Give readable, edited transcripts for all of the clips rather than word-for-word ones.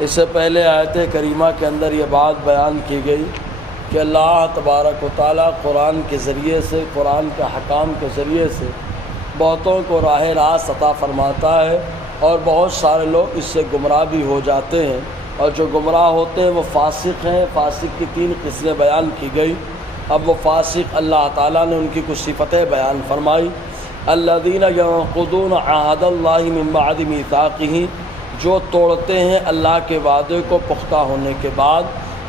اس سے پہلے آیت کریمہ کے اندر یہ بات بیان کی گئی کہ اللہ تبارک و تعالیٰ قرآن کے ذریعے سے، قرآن کے حکام کے ذریعے سے بہتوں کو راہ راست عطا فرماتا ہے، اور بہت سارے لوگ اس سے گمراہ بھی ہو جاتے ہیں، اور جو گمراہ ہوتے ہیں وہ فاسق ہیں۔ فاسق کی 3 قسمیں بیان کی گئی۔ اب وہ فاسق اللہ تعالیٰ نے ان کی کچھ صفتیں بیان فرمائی۔ الذین ینقضون عہد اللہ من بعد میثاقہ، جو توڑتے ہیں اللہ کے وعدے کو پختہ ہونے کے بعد۔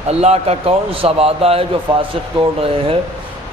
اللہ کا کون سا وعدہ ہے جو فاسق توڑ رہے ہیں؟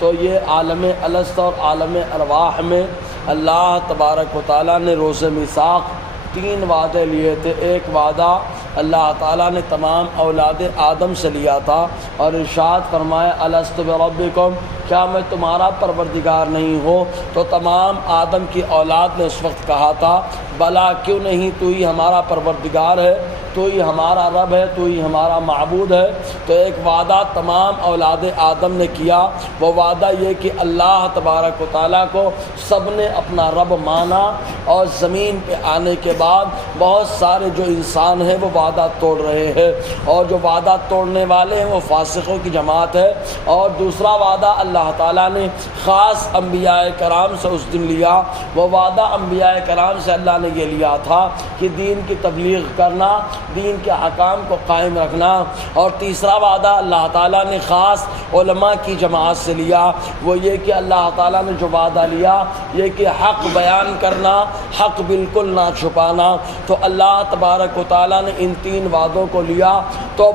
تو یہ عالم الست اور عالم ارواح میں اللہ تبارک و تعالیٰ نے روز میثاق 3 وعدے لیے تھے۔ ایک وعدہ اللہ تعالیٰ نے تمام اولاد آدم سے لیا تھا اور ارشاد فرمایا الست بربکم، کیا میں تمہارا پروردگار نہیں ہوں؟ تو تمام آدم کی اولاد نے اس وقت کہا تھا بلا، کیوں نہیں، تو ہی ہمارا پروردگار ہے، تو ہی ہمارا رب ہے، تو ہی ہمارا معبود ہے۔ تو ایک وعدہ تمام اولاد آدم نے کیا، وہ وعدہ یہ کہ اللہ تبارک و تعالیٰ کو سب نے اپنا رب مانا، اور زمین پہ آنے کے بعد بہت سارے جو انسان ہیں وہ وعدہ توڑ رہے ہیں، اور جو وعدہ توڑنے والے ہیں وہ فاسقوں کی جماعت ہے۔ اور دوسرا وعدہ اللہ تعالیٰ نے خاص انبیاء کرام سے اس دن لیا، وہ وعدہ انبیاء کرام سے اللہ نے یہ لیا تھا کہ دین کی تبلیغ کرنا، دین کے حکام کو قائم رکھنا۔ اور تیسرا وعدہ اللہ تعالیٰ نے خاص علماء کی جماعت سے لیا، وہ یہ کہ اللہ تعالیٰ نے جو وعدہ لیا یہ کہ حق بیان کرنا، حق بالکل نہ چھپانا۔ تو اللہ تبارک و تعالیٰ نے ان 3 وعدوں کو لیا۔ تو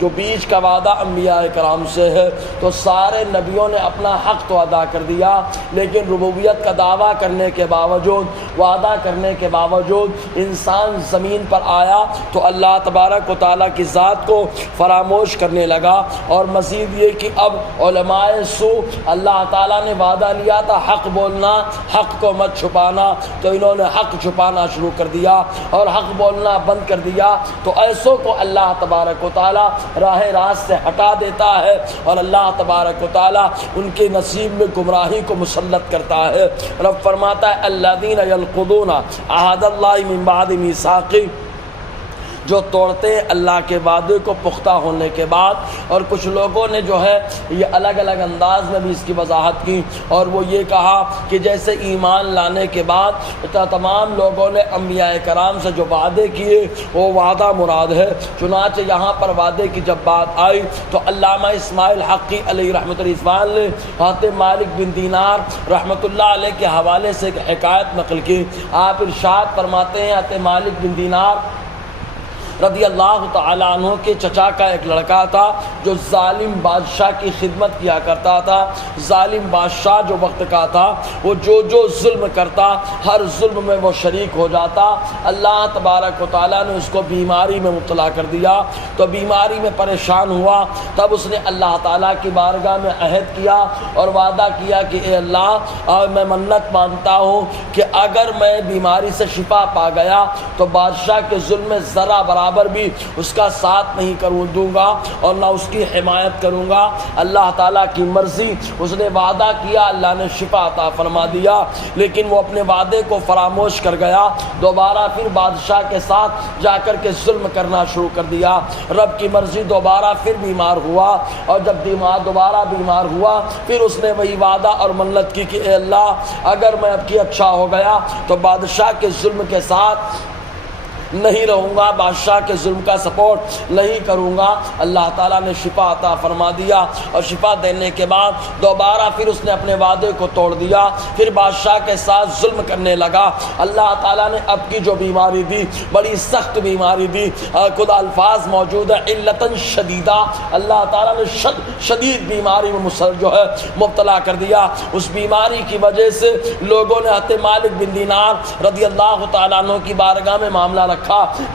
جو بیچ کا وعدہ انبیاء کرام سے ہے، تو سارے نبیوں نے اپنا حق تو ادا کر دیا، لیکن ربوبیت کا دعویٰ کرنے کے باوجود، وعدہ کرنے کے باوجود انسان زمین پر آیا تو اللہ تبارک و تعالیٰ کی ذات کو فراموش کرنے لگا۔ اور مزید یہ کہ اب علماء سو، اللہ تعالیٰ نے وعدہ لیا تھا حق بولنا، حق کو مت چھپانا، تو انہوں نے حق چھپانا شروع کر دیا اور حق بولنا بند کر دیا۔ تو ایسوں کو اللہ تبارک و تعالیٰ راہ راست سے ہٹا دیتا ہے، اور اللہ تبارک و تعالیٰ ان کے نصیب میں گمراہی کو مسلط کرتا ہے۔ رب فرماتا ہے الذین ینقضون عہد اللہ من بعد میثاقہ، جو توڑتے ہیں اللہ کے وعدے کو پختہ ہونے کے بعد۔ اور کچھ لوگوں نے جو ہے یہ الگ الگ انداز میں بھی اس کی وضاحت کی، اور وہ یہ کہا کہ جیسے ایمان لانے کے بعد تمام لوگوں نے انبیاء کرام سے جو وعدے کیے وہ وعدہ مراد ہے۔ چنانچہ یہاں پر وعدے کی جب بات آئی تو علامہ اسماعیل حقی علیہ رحمۃ اللہ نے حضرت مالک بن دینار رحمۃ اللہ علیہ کے حوالے سے ایک حکایت نقل کی۔ آپ ارشاد فرماتے ہیں حضرت مالک بن دینار رضی اللہ تعالیٰ عنہ کے چچا کا ایک لڑکا تھا جو ظالم بادشاہ کی خدمت کیا کرتا تھا۔ ظالم بادشاہ جو وقت کا تھا وہ جو ظلم کرتا ہر ظلم میں وہ شریک ہو جاتا۔ اللہ تبارک و تعالیٰ نے اس کو بیماری میں مبتلا کر دیا، تو بیماری میں پریشان ہوا۔ تب اس نے اللہ تعالیٰ کی بارگاہ میں عہد کیا اور وعدہ کیا کہ اے اللہ، میں منت مانتا ہوں کہ اگر میں بیماری سے شفا پا گیا تو بادشاہ کے ظلم میں ذرا برابر بھی اس کا ساتھ نہیں دوں گا اور نہ اس کی حمایت کروں گا۔ اللہ تعالیٰ کی مرضی، اس نے وعدہ کیا، اللہ نے شفا عطا فرما دیا، لیکن وہ اپنے وعدے کو فراموش کر گیا۔ دوبارہ پھر بادشاہ کے ساتھ جا کر کے ظلم کرنا شروع کر دیا۔ رب کی مرضی دوبارہ پھر بیمار ہوا، اور جب دوبارہ بیمار ہوا پھر اس نے وہی وعدہ اور منت کی کہ اے اللہ، اگر میں اب کی اچھا ہو گیا تو بادشاہ کے ظلم کے ساتھ نہیں رہوں گا، بادشاہ کے ظلم کا سپورٹ نہیں کروں گا۔ اللہ تعالیٰ نے شفا عطا فرما دیا، اور شفا دینے کے بعد دوبارہ پھر اس نے اپنے وعدے کو توڑ دیا، پھر بادشاہ کے ساتھ ظلم کرنے لگا۔ اللہ تعالیٰ نے اب کی جو بیماری دی، بڑی سخت بیماری دی، خود الفاظ موجود ہے علتاً شدیدہ، اللہ تعالیٰ نے شدید بیماری میں جو ہے مبتلا کر دیا۔ اس بیماری کی وجہ سے لوگوں نے حضرت مالک بن دینار رضی اللہ تعالیٰ عنہ کی بارگاہ میں معاملہ رکھا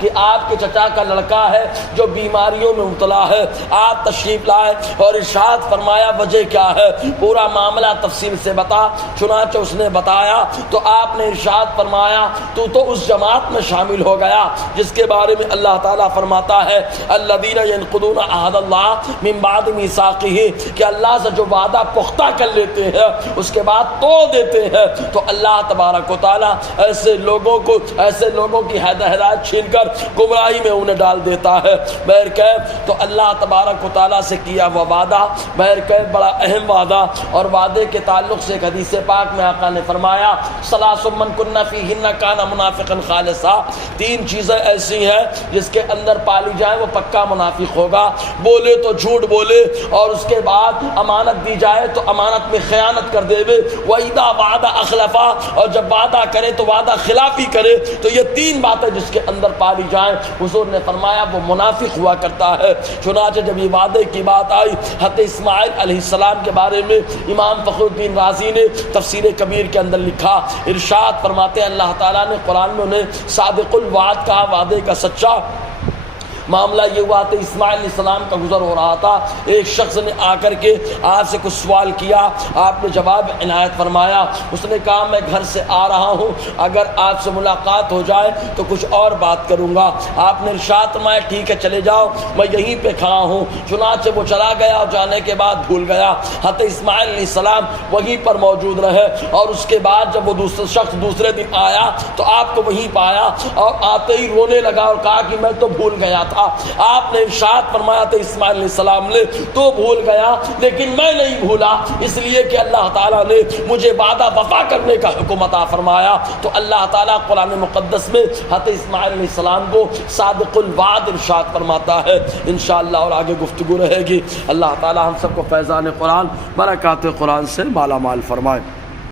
کہ آپ کے چچا کا لڑکا ہے جو بیماریوں میں مبتلا ہے، آپ تشریف لائے اور ارشاد فرمایا وجہ کیا ہے، پورا معاملہ تفصیل سے بتا۔ چنانچہ اس نے بتایا تو آپ نے ارشاد فرمایا تو اس جماعت میں شامل ہو گیا جس کے بارے میں اللہ تعالیٰ فرماتا ہے الذین ینقضون عہد اللہ من بعد میثاقہ، کہ اللہ سے جو وعدہ پختہ کر لیتے ہیں اس کے بعد توڑ دیتے ہیں۔ تو اللہ تبارک و تعالیٰ ایسے لوگوں کی ہدایت ہدایت چھین کر گمراہی میں انہیں ڈال دیتا ہے۔ بہرکیف تو اللہ تبارک و تعالیٰ سے کیا وہ وعدہ بہرکیف بڑا اہم وعدہ، اور وعدے کے تعلق سے ایک حدیث پاک میں آقا نے فرمایا ثلاث من کن فیہن کان منافقا خالصا، تین چیزیں ایسی ہیں جس کے اندر پالی جائیں وہ پکا منافق ہوگا، بولے تو جھوٹ بولے، اور اس کے بعد امانت دی جائے تو امانت میں خیانت کر دے وے، وَإِذَا وَعَدَ أَخْلَفَا، اور جب وعدہ کرے تو وعدہ خلافی کرے۔ تو یہ تین باتیں جس کے اندر پالی جائیں حضور نے فرمایا وہ منافق ہوا کرتا ہے۔ چنانچہ جب یہ وعدے کی بات آئی حضرت اسماعیل علیہ السلام کے بارے میں امام فخر الدین رازی نے تفسیر کبیر کے اندر لکھا، ارشاد فرماتے ہیں اللہ تعالیٰ نے قرآن میں انہیں صادق الوعد کہا، وعدے کا سچا۔ معاملہ یہ ہوا تو اسماعیل علیہ السلام کا گزر ہو رہا تھا، ایک شخص نے آ کر کے آپ سے کچھ سوال کیا، آپ نے جواب عنایت فرمایا۔ اس نے کہا میں گھر سے آ رہا ہوں، اگر آپ سے ملاقات ہو جائے تو کچھ اور بات کروں گا۔ آپ نے ارشاد فرمایا ٹھیک ہے چلے جاؤ، میں یہیں پہ کھڑا ہوں۔ چنانچہ وہ چلا گیا اور جانے کے بعد بھول گیا۔ حضرت اسماعیل علیہ السلام وہیں پر موجود رہے، اور اس کے بعد جب وہ دوسرا شخص دوسرے دن آیا تو آپ کو وہیں پایا، اور آتے ہی رونے لگا اور کہا کہ میں تو بھول گیا تھا۔ آپ نے ارشاد فرمایا تھا اسماعیل علیہ السلام نے تو بھول گیا لیکن میں نہیں بھولا، اس لیے کہ اللہ تعالیٰ نے مجھے وعدہ وفا کرنے کا حکم عطا فرمایا۔ تو اللہ تعالیٰ قرآن مقدس میں حضرت اسماعیل علیہ السلام کو صادق الوعد ارشاد فرماتا ہے۔ انشاءاللہ اور آگے گفتگو رہے گی۔ اللہ تعالیٰ ہم سب کو فیضان قرآن برکات قرآن سے مالا مال فرمائے۔